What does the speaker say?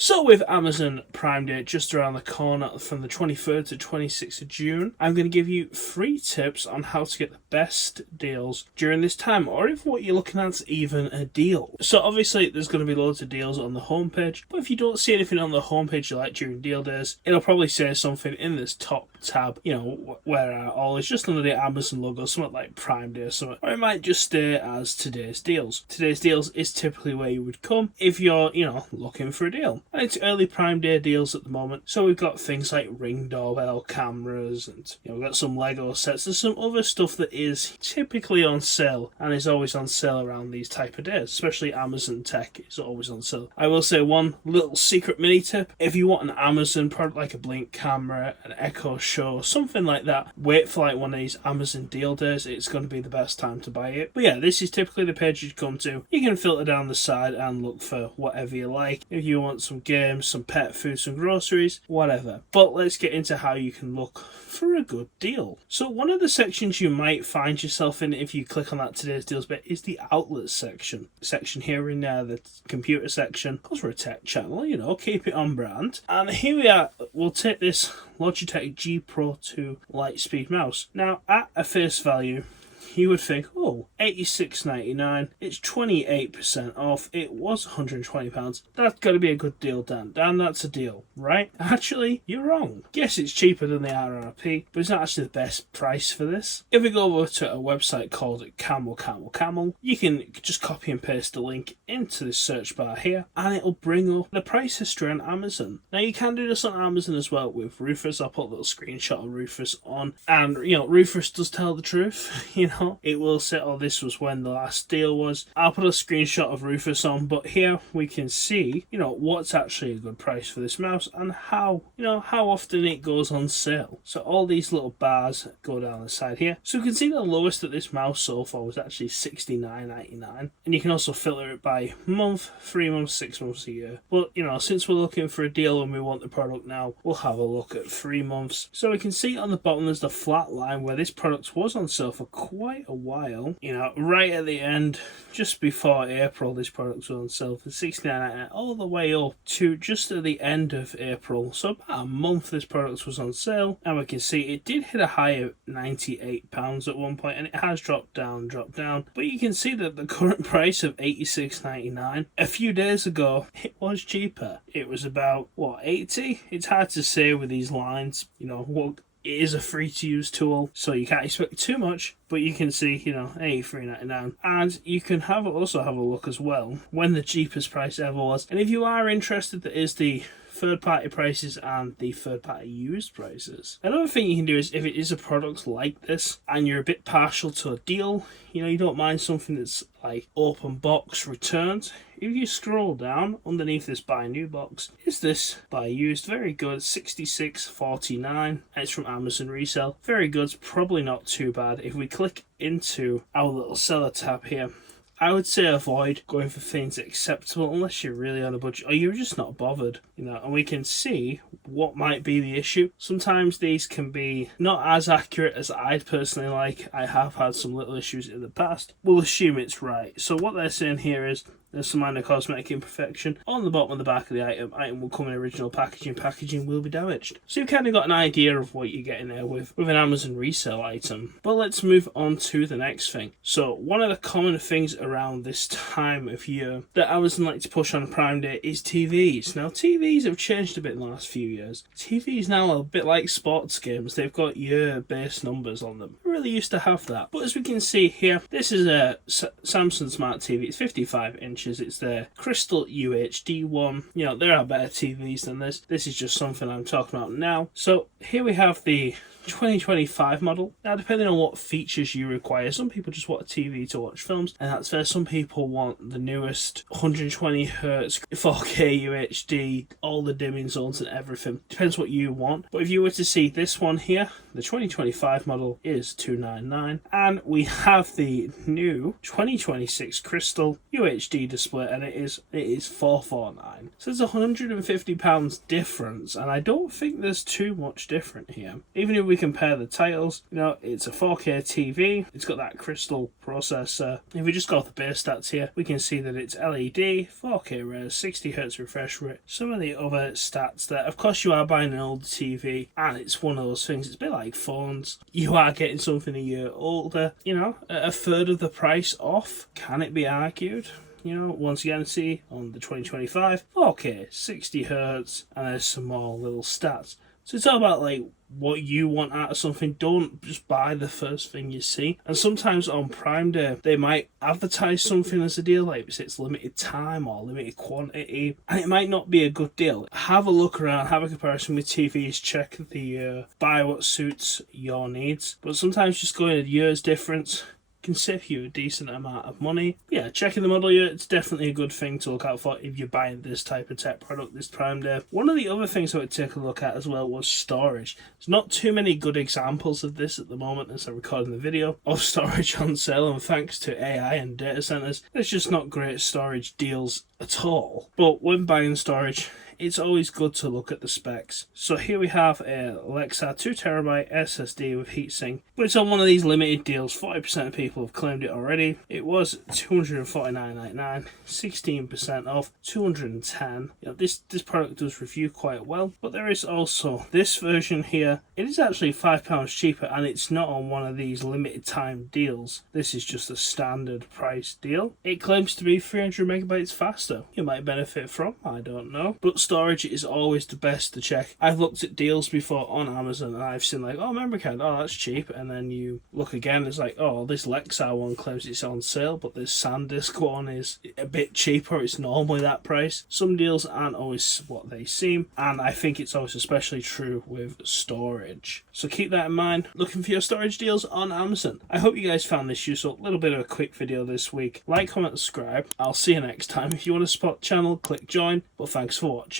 So with Amazon Prime Day just around the corner from the 23rd to 26th of June, I'm going to give you 3 tips on how to get the best deals during this time, or if what you're looking at is even a deal. So obviously there's going to be loads of deals on the homepage, but if you don't see anything on the homepage you like during deal days, it'll probably say something in this top tab, where all is just under the Amazon logo, something like Prime Day or something, or it might just stay as today's deals. Today's deals is typically where you would come if you're, looking for a deal. And it's early Prime Day deals at the moment, so we've got things like Ring doorbell cameras, and we've got some Lego sets. There's some other stuff that is typically on sale and is always on sale around these type of days, especially Amazon tech is always on sale. I will say one little secret mini tip: if you want an Amazon product like a Blink camera, an Echo Show, something like that, wait for like one of these Amazon deal days. It's going to be the best time to buy it. But yeah, this is typically the page you'd come to. You can filter down the side and look for whatever you like. If you want some games, some pet food, some groceries, whatever. But let's get into how you can look for a good deal. So one of the sections you might find yourself in if you click on that today's deals bit is the outlet section. Section here in the computer section, because we're a tech channel, keep it on brand. And here we are. We'll take this Logitech G Pro 2 Lightspeed mouse. Now at a face value, you would think, oh, $86.99, it's 28% off, it was £120, that's got to be a good deal, Dan. Dan, that's a deal, right? Actually, you're wrong. Yes, it's cheaper than the RRP, but it's not actually the best price for this. If we go over to a website called Camel, you can just copy and paste the link into the search bar here, and it'll bring up the price history on Amazon. Now, you can do this on Amazon as well with Rufus. I'll put a little screenshot of Rufus on, and, Rufus does tell the truth, It will say, oh, this was when the last deal was. I'll put a screenshot of Rufus on, but here we can see, what's actually a good price for this mouse and how often it goes on sale. So all these little bars go down the side here. So you can see the lowest that this mouse sold for was actually $69.99. And you can also filter it by month, 3 months, 6 months, a year. But, since we're looking for a deal and we want the product now, we'll have a look at 3 months. So we can see on the bottom there's the flat line where this product was on sale for quite a while. Right at the end, just before April, this product was on sale for $69.99 all the way up to just at the end of April. So about a month this product was on sale, and we can see it did hit a high of £98 at one point, and it has dropped down. But you can see that the current price of $86.99 a few days ago, it was cheaper. It was about, $80? It's hard to say with these lines, it is a free-to-use tool, so you can't expect too much, but you can see, $83.99. And you can also have a look as well when the cheapest price ever was. And if you are interested, there is the third-party prices and the third-party used prices. Another thing you can do is, if it is a product like this and you're a bit partial to a deal, you don't mind something that's like open box returns, if you scroll down underneath this buy new box, is this buy used? Very good, $66.49. It's from Amazon Resell. Very good, probably not too bad. If we click into our little seller tab here, I would say avoid going for things acceptable unless you're really on a budget or you're just not bothered, and we can see what might be the issue. Sometimes these can be not as accurate as I'd personally like. I have had some little issues in the past. We'll assume it's right. So what they're saying here is there's some minor cosmetic imperfection on the bottom and the back of the item. Item will come in original packaging. Packaging will be damaged. So you've kind of got an idea of what you're getting there with an Amazon resale item. But let's move on to the next thing. So one of the common things around this time of year that Amazon like to push on Prime Day is TVs. Now TVs have changed a bit in the last few years. TVs now are a bit like sports games. They've got year-based numbers on them. We really used to have that. But as we can see here, this is a Samsung Smart TV. It's 55 inches. It's their Crystal UHD one. There are better TVs than this. This is just something I'm talking about now. So here we have the 2025 model. Now, depending on what features you require, some people just want a TV to watch films, and that's fair. Some people want the newest 120Hz 4K UHD, all the dimming zones and everything. Depends what you want. But if you were to see this one here, the 2025 model is $299, and we have the new 2026 Crystal UHD display, and it is $449. So there's £150 difference, and I don't think there's too much different here. Even if we compare the titles, you know, it's a 4K TV, it's got that crystal processor. If we just go off the base stats here, we can see that it's LED, 4K res, 60Hz refresh rate, some of the other stats there. Of course, you are buying an older TV, and it's one of those things, it's a bit like phones. You are getting something a year older, you know, at a third of the price off. Can it be argued? You know, once again, see on the 2025, 4K, 60Hz, and there's some more little stats. So it's all about like what you want out of something. Don't just buy the first thing you see. And sometimes on Prime Day, they might advertise something as a deal, like it's limited time or limited quantity, and it might not be a good deal. Have a look around, have a comparison with TVs, check the buy what suits your needs. But sometimes just going a year's difference can save you a decent amount of money. Yeah, checking the model year, it's definitely a good thing to look out for if you're buying this type of tech product this Prime Day. One of the other things I would take a look at as well was storage. There's not too many good examples of this at the moment as I'm recording the video, of storage on sale, and thanks to AI and data centers, there's just not great storage deals at all. But when buying storage, it's always good to look at the specs. So here we have a Lexar 2TB SSD with heatsink, but it's on one of these limited deals. 40% of people have claimed it already. It was $249.99, 16% off, $210. You know, this product does review quite well, but there is also this version here. It is actually £5 cheaper, and it's not on one of these limited time deals. This is just a standard price deal. It claims to be 300 megabytes faster. You might benefit from, I don't know. But storage is always the best to check. I've looked at deals before on Amazon, and I've seen like, oh, memory card, oh, that's cheap. And then you look again, it's like, oh, this Lexar one claims it's on sale, but this SanDisk one is a bit cheaper. It's normally that price. Some deals aren't always what they seem, and I think it's always especially true with storage. So keep that in mind, looking for your storage deals on Amazon. I hope you guys found this useful. A little bit of a quick video this week. Like, comment, subscribe. I'll see you next time. If you want to support the channel, click join. But thanks for watching.